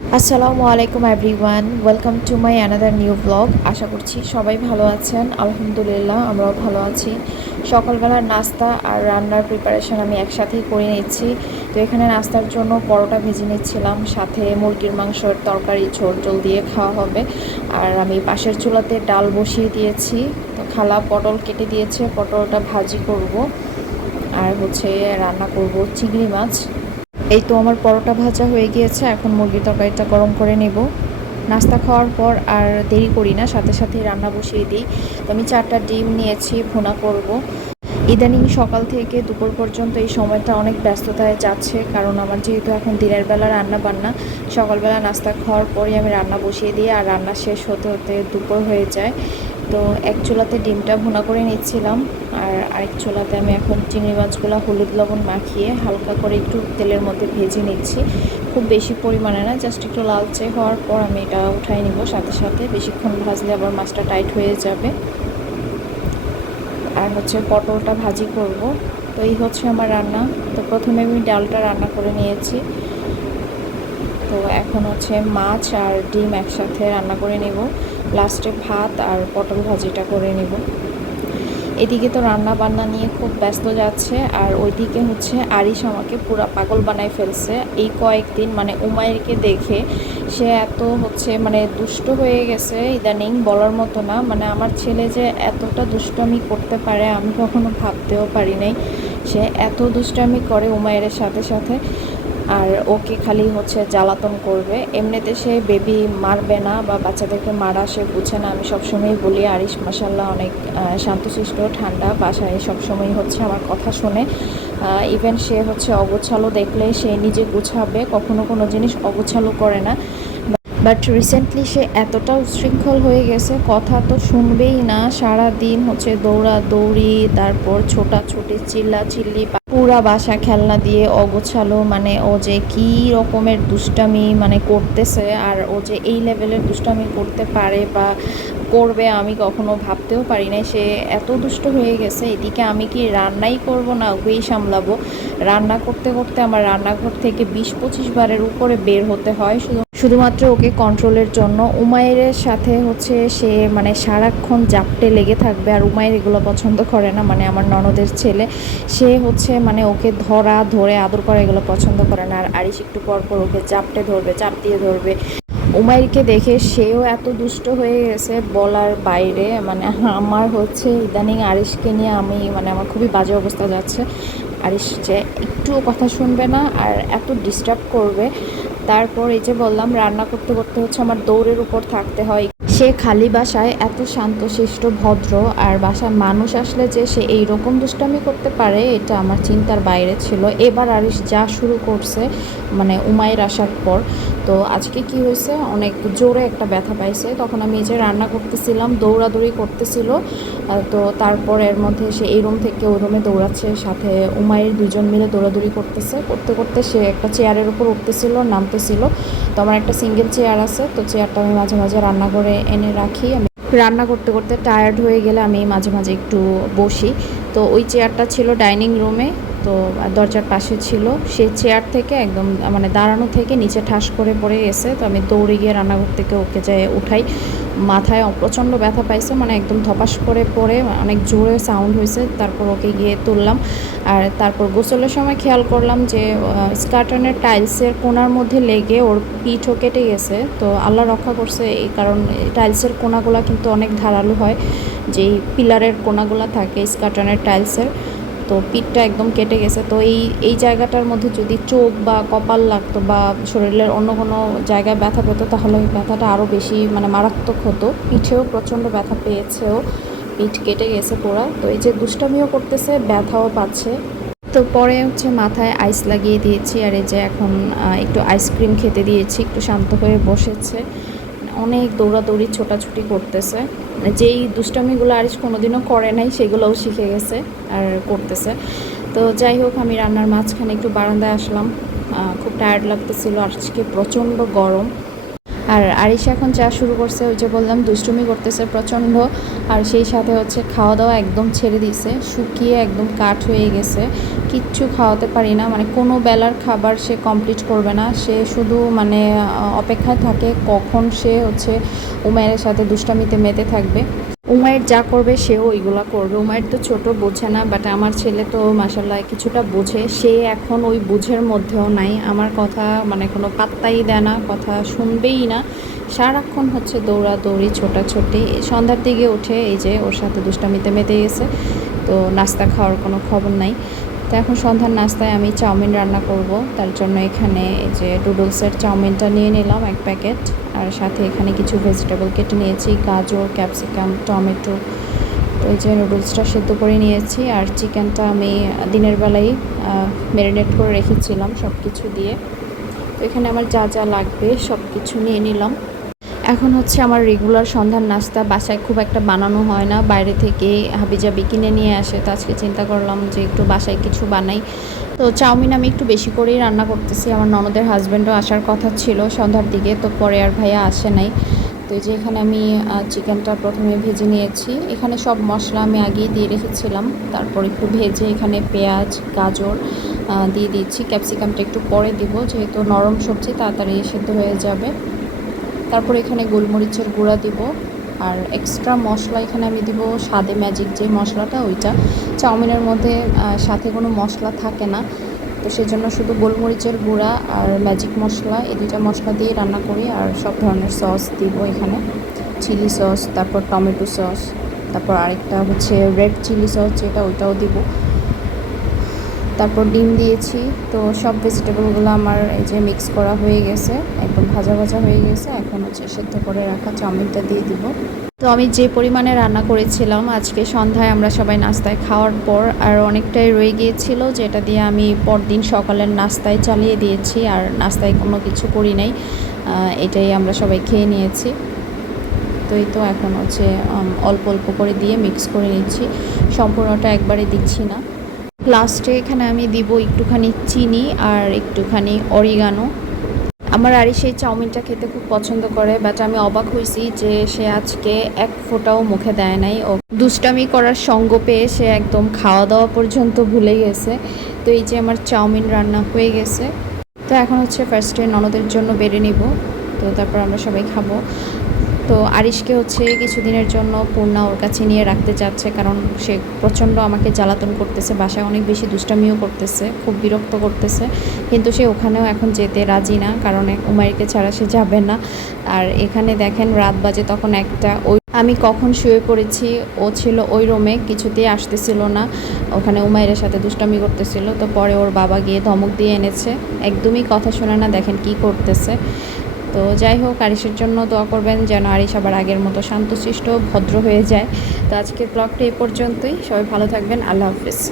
আসসালামু আলাইকুম everyone welcome to my another new blog আশা করছি সবাই ভালো আছেন। আলহামদুলিল্লাহ, আমরাও ভালো আছি। সকালবেলার নাস্তা আর রান্নার প্রিপারেশন আমি একসাথেই করে নিচ্ছি। তো এখানে নাস্তার জন্য পরোটা ভেজে নিচ্ছিলাম। সাথে মুরগির মাংসের তরকারি, ঝোল টোল দিয়ে খাওয়া হবে। আর আমি পাশের চুলাতে ডাল বসিয়ে দিয়েছি। তো খালা পটল কেটে দিয়েছে। পটলটা ভাজি করব। আর হচ্ছে রান্না করব চিংড়ি মাছ। এই তো আমার পরোটা ভাজা হয়ে গিয়েছে, এখন মুরগির তরকারিটা গরম করে নেব। নাস্তা খাওয়ার পর আর দেরি করি না, সাথে সাথে রান্না বসিয়ে দিই। তো আমি চারটা ডিম নিয়েছি, ভুনা করব। ইদানিং সকাল থেকে দুপুর পর্যন্ত এই সময়টা অনেক ব্যস্ততায় যাচ্ছে, কারণ আমার যেহেতু এখন দিনের বেলা রান্না বান্না, সকালবেলা নাস্তা খাওয়ার পরই আমি রান্না বসিয়ে দিই আর রান্না শেষ হতে হতে দুপুর হয়ে যায়। তো এক চুলাতে ডিমটা ভুনা করে নিচ্ছিলাম আর আরেক চুলাতে আমি এখন চিংড়ি মাছগুলো হলুদ লবণ মাখিয়ে হালকা করে একটু তেলের মধ্যে ভেজে নিচ্ছি। খুব বেশি পরিমাণে না, জাস্ট একটু লালচে হওয়ার পর আমি এটা উঠাই নিব। সাথে সাথে বেশিক্ষণ ভাজলে আবার মাছটা টাইট হয়ে যাবে। আর হচ্ছে পটলটা ভাজি করব। তো এই হচ্ছে আমার রান্না। তো প্রথমে আমি ডালটা রান্না করে নিয়েছি। তো এখন হচ্ছে মাছ আর ডিম একসাথে রান্না করে নেব। লাস্টে ভাত আর পটল ভাজিটা করে নেব। এদিকে তো রান্না বান্না নিয়ে খুব ব্যস্ত যাচ্ছে, আর ওইদিকে হচ্ছে আরিশ আমাকে পুরা পাগল বানায় ফেলছে। এই কয়েকদিন মানে উমায়েরকে দেখে সে এত হচ্ছে মানে দুষ্ট হয়ে গেছে, ইদানিং বলার মতো না। মানে আমার ছেলে যে এতটা দুষ্টমি করতে পারে, আমি কখনো ভাবতেও পারি নাই। সে এত দুষ্টামি করে উমায়ের সাথে সাথে। আর ওকে খালি হচ্ছে জ্বালাতন করবে? এমনিতে সে বেবি মারবে না বা বাচ্চাদেরকে মারা সে বুঝে না। আমি সবসময় বলি, আরিশ মাসাল্লাহ অনেক শান্তশিষ্ট, ঠান্ডা, বাসায় সবসময় হচ্ছে আমার কথা শুনে। ইভেন সে হচ্ছে অগোছালো দেখলে সে নিজে গুছাবে, কখনো কোনো জিনিস অগোছালো করে না। বাট রিসেন্টলি সে এতটা উচ্ছৃঙ্খল হয়ে গেছে, কথা তো শুনবেই না। সারা দিন হচ্ছে দৌড়া দৌড়ি তারপর ছোটাছুটি চিল্লা চিল্লি পুরা বাসা খেলনা দিয়ে অগোছালো। মানে ও যে কী রকমের দুষ্টামি মানে করতেছে, আর ও যে এই লেভেলের দুষ্টামি করতে পারে বা করবে আমি কখনো ভাবতেও পারি না সে এত দুষ্ট হয়ে গেছে, এদিকে আমি কি রান্নাই করব না ওকেই সামলাবো? রান্না করতে করতে আমার রান্নাঘর থেকে বিশ পঁচিশ বারের উপরে বের হতে হয়। শুধু শুধুমাত্র ওকে কন্ট্রোলের জন্য। উমায়ের সাথে হচ্ছে সে মানে সারাক্ষণ জাপটে লেগে থাকবে আর উমায়ের এগুলো পছন্দ করে না মানে আমার ননদের ছেলে। সে হচ্ছে মানে ওকে ধরা, ধরে, আদর করা এগুলো পছন্দ করে না। আর আরিস একটু পর পর ওকে জাপটে ধরবে, চাপ দিয়ে ধরবে। উমাইরকে দেখে সেও এত দুষ্ট হয়ে গেছে বলার বাইরে। মানে আমার হচ্ছে ইদানিং আরিশকে নিয়ে আমি মানে আমার খুবই বাজে অবস্থা যাচ্ছে। আরিশ যে একটুও কথা শুনবে না আর এত ডিস্টার্ব করবে। তারপর এই যে বললাম, রান্না করতে করতে হচ্ছে আমার দৌড়ের উপর থাকতে হয়। সে খালি বাসায় এত শান্তশিষ্ট, ভদ্র, আর বাসায় মানুষ আসলে যে সে এই রকম দুষ্টামি করতে পারে, এটা আমার চিন্তার বাইরে ছিল। এবার আরিস যা শুরু করছে মানে উমায়ের আসার পর তো আজকে কি হয়েছে? অনেক জোরে একটা ব্যথা পাইছে। তখন আমি যে রান্না করতেছিলাম, দৌড়াদৌড়ি করতেছিল তো তারপর এর মধ্যে সে এই রুম থেকে ওই রুমে দৌড়াচ্ছে। সাথে উমায়ের দুজন মিলে দৌড়াদৌড়ি করতেছে। করতে করতে সে একটা চেয়ারের উপর উঠতেছিল, নামতেছিল। তো আমার একটা সিঙ্গেল চেয়ার আছে, তো চেয়ারটা আমি মাঝে মাঝে রান্না করে এনে রাখি। আমি রান্না করতে করতে টায়ার্ড হয়ে গেলে আমি মাঝে মাঝে একটু বসি। তো ওই চেয়ারটা ছিল ডাইনিং রুমে। তো দরজার পাশে ছিল। সে চেয়ার থেকে একদম মানে দাঁড়ানো থেকে নিচে ঠাস করে পড়ে গেছে। তো আমি দৌড়ে গিয়ে রান্নাঘর থেকে ওকে যেয়ে উঠাই। মাথায় প্রচণ্ড ব্যথা পাইছে মানে একদম ধপাস করে পড়ে, অনেক জোরে সাউন্ড হয়েছে তারপর ওকে গিয়ে তুললাম। আর তারপর গোসলের সময় খেয়াল করলাম যে স্কার্টনের টাইলসের কোনার মধ্যে লেগে ওর পিঠও কেটে গেছে। তো আল্লাহ রক্ষা করছে, এই কারণ টাইলসের কোনাগুলো কিন্তু অনেক ধারালো হয়। যেই পিলারের কোনাগুলো থাকে স্কার্টনের টাইলসের। তো পিঠটা একদম কেটে গেছে। তো এই এই জায়গাটার মধ্যে যদি চোখ বা কপাল লাগতো বা শরীরের অন্য কোনো জায়গায় ব্যথা পেতো, তাহলে ওই ব্যথাটা আরও বেশি মানে মারাত্মক হতো। পিঠেও প্রচণ্ড ব্যথা পেয়েছেও। পিঠ কেটে গেছে পুরা। তো এই যে দুষ্টামিও করতেছে, ব্যথাও পাচ্ছে। তো পরে হচ্ছে মাথায় আইস লাগিয়ে দিয়েছি। আর এই যে এখন একটু আইসক্রিম খেতে দিয়েছি, একটু শান্ত হয়ে বসেছে। অনেক দৌড়াদৌড়ি, ছোটাছুটি করতেছে। যেই দুষ্টামিগুলো আরিস কোনোদিনও করে নাই, সেগুলোও শিখে গেছে আর করতেছে। তো যাই হোক, আমি রান্নার মাঝখানে একটু বারান্দায় আসলাম। খুব টায়ার্ড লাগতেছিল। আজকে প্রচণ্ড গরম। আর আরিশা এখন যা শুরু করছে, ওই যে বললাম, দুষ্টুমি করতেছে প্রচণ্ড। আর সেই সাথে হচ্ছে খাওয়া দাওয়া একদম ছেড়ে দিছে, শুকিয়ে একদম কাঠ হয়ে গেছে। কিচ্ছু খাওয়াতে পারি না মানে কোনো বেলার খাবার সে কমপ্লিট করবে না। সে শুধু মানে অপেক্ষায় থাকে কখন সে হচ্ছে উমেরের সাথে দুষ্টামিতে মেতে থাকবে। উমায়ের যা করবে সেও ওইগুলা করবে। উমায়ের তো ছোট, বোঝে না বাট আমার ছেলে তো মাসাল্লাহ কিছুটা বোঝে। সে এখন ওই বুঝের মধ্যেও নাই। আমার কথা মানে কোনো পাত্তাই দেয় না, কথা শুনবেই না। সারাক্ষণ হচ্ছে দৌড়াদৌড়ি, ছোটাছুটি। সন্ধ্যার দিকে উঠে এই যে ওর সাথে দুষ্টামিতে মেতে গেছে, তো নাস্তা খাওয়ার কোনো খবর নাই। তো এখন সন্ধ্যার নাস্তায় আমি চাউমিন রান্না করব। তার জন্য এখানে এই যে ডুডলসের চাউমিনটা নিয়ে নিলাম এক প্যাকেট। আর সাথে এখানে কিছু ভেজিটেবল কেটে নিয়েছি, গাজর, ক্যাপসিকাম, টমেটো। তো এই যে নুডলসটা সেদ্ধ করে নিয়েছি। আর চিকেনটা আমি দিনের বেলায় ম্যারিনেট করে রেখেছিলাম সব কিছু দিয়ে। তো এখানে আমার যা যা লাগবে সব কিছু নিয়ে নিলাম। এখন হচ্ছে আমার রেগুলার সন্ধ্যার নাস্তা, বাসায় খুব একটা বানানো হয় না। বাইরে থেকে হাবিজাবি কিনে নিয়ে আসে। তো আজকে চিন্তা করলাম যে একটু বাসায় কিছু বানাই। তো চাউমিন আমি একটু বেশি করেই রান্না করতেছি। আমার ননদের হাজব্যান্ডও আসার কথা ছিল সন্ধ্যার দিকে, তো পরে আর ভাইয়া আসে নাই। তো যে এখানে আমি চিকেনটা প্রথমে ভেজে নিয়েছি। এখানে সব মশলা আমি আগেই দিয়ে রেখেছিলাম। তারপর একটু ভেজে এখানে পেঁয়াজ, গাজর দিয়ে দিচ্ছি। ক্যাপসিকামটা একটু পরে দিব, যেহেতু নরম সবজি, তাড়াতাড়ি সেদ্ধ হয়ে যাবে। তারপর এখানে গোলমরিচের গুঁড়া দিব। আর এক্সট্রা মশলা এখানে আমি দিব স্বাদে ম্যাজিক যে মশলাটা, ওইটা। চাউমিনের মধ্যে সাথে কোনো মশলা থাকে না। তো সেই জন্য শুধু গোলমরিচের গুঁড়া আর ম্যাজিক মশলা, এই দুইটা মশলা দিয়ে রান্না করি। আর সব ধরনের সস দিব এখানে। চিলি সস তারপর টমেটো সস তারপর আরেকটা হচ্ছে রেড চিলি সস যেটা ওইটাও দিব। তারপর ডিম দিয়েছি। তো সব ভেজিটেবলগুলো আমার এই যে মিক্স করা হয়ে গেছে, একদম ভাজা ভাজা হয়ে গেছে। এখন হচ্ছে সেদ্ধ করে রাখা চাউমিনটা দিয়ে দিব। তো আমি যে পরিমাণে রান্না করেছিলাম, আজকে সন্ধ্যায় আমরা সবাই নাস্তায় খাওয়ার পর আর অনেকটাই রয়ে গিয়েছিল, যেটা দিয়ে আমি পরদিন সকালের নাস্তায় চালিয়ে দিয়েছি আর নাস্তায় কোনো কিছু করি নাই। এটাই আমরা সবাই খেয়ে নিয়েছি। তো এই তো এখন হচ্ছে অল্প অল্প করে দিয়ে মিক্স করে নিচ্ছি। সম্পূর্ণটা একবারে দিচ্ছি না। লাস্টে এখানে আমি দিব একটুখানি চিনি আর একটুখানি অরিগানো। আমার আরি সেই চাউমিনটা খেতে খুব পছন্দ করে বাট আমি অবাক হয়েছি যে সে আজকে এক ফোঁটাও মুখে দেয় নাই। ও দুষ্টামি করার সঙ্গ পেয়ে সে একদম খাওয়া দাওয়া পর্যন্ত ভুলে গেছে। তো এই যে আমার চাউমিন রান্না হয়ে গেছে। তো এখন হচ্ছে ফার্স্টে ননদের জন্য বেড়ে নিব। তো তারপর আমরা সবাই খাব। তো আরিশকে হচ্ছে কিছুদিনের জন্য পূর্ণা ওর কাছে নিয়ে রাখতে চাচ্ছে কারণ সে প্রচণ্ড আমাকে জ্বালাতন করতেছে, বাসায় অনেক বেশি দুষ্টামিও করতেছে, খুব বিরক্ত করতেছে। কিন্তু সে ওখানেও এখন যেতে রাজি না কারণ উমাইরকে ছাড়া সে যাবে না। আর এখানে দেখেন রাত বাজে তখন একটা ওই আমি কখন শুয়ে পড়েছি, ও ছিল ওই রুমে, কিছুতেই আসতেছিল না। ওখানে উমাইরের সাথে দুষ্টামি করতেছিল। তো পরে ওর বাবা গিয়ে ধমক দিয়ে এনেছে। একদমই কথা শোনে না, দেখেন কি করতেছে। তো যাই হোক আরিসের জন্য দোয়া করবেন যেন আরিস আবার আগের মতো শান্তশিষ্ট, ভদ্র হয়ে যায়। তো আজকের ব্লগটা এই পর্যন্তই। সবাই ভালো থাকবেন। আল্লাহ হাফিজ।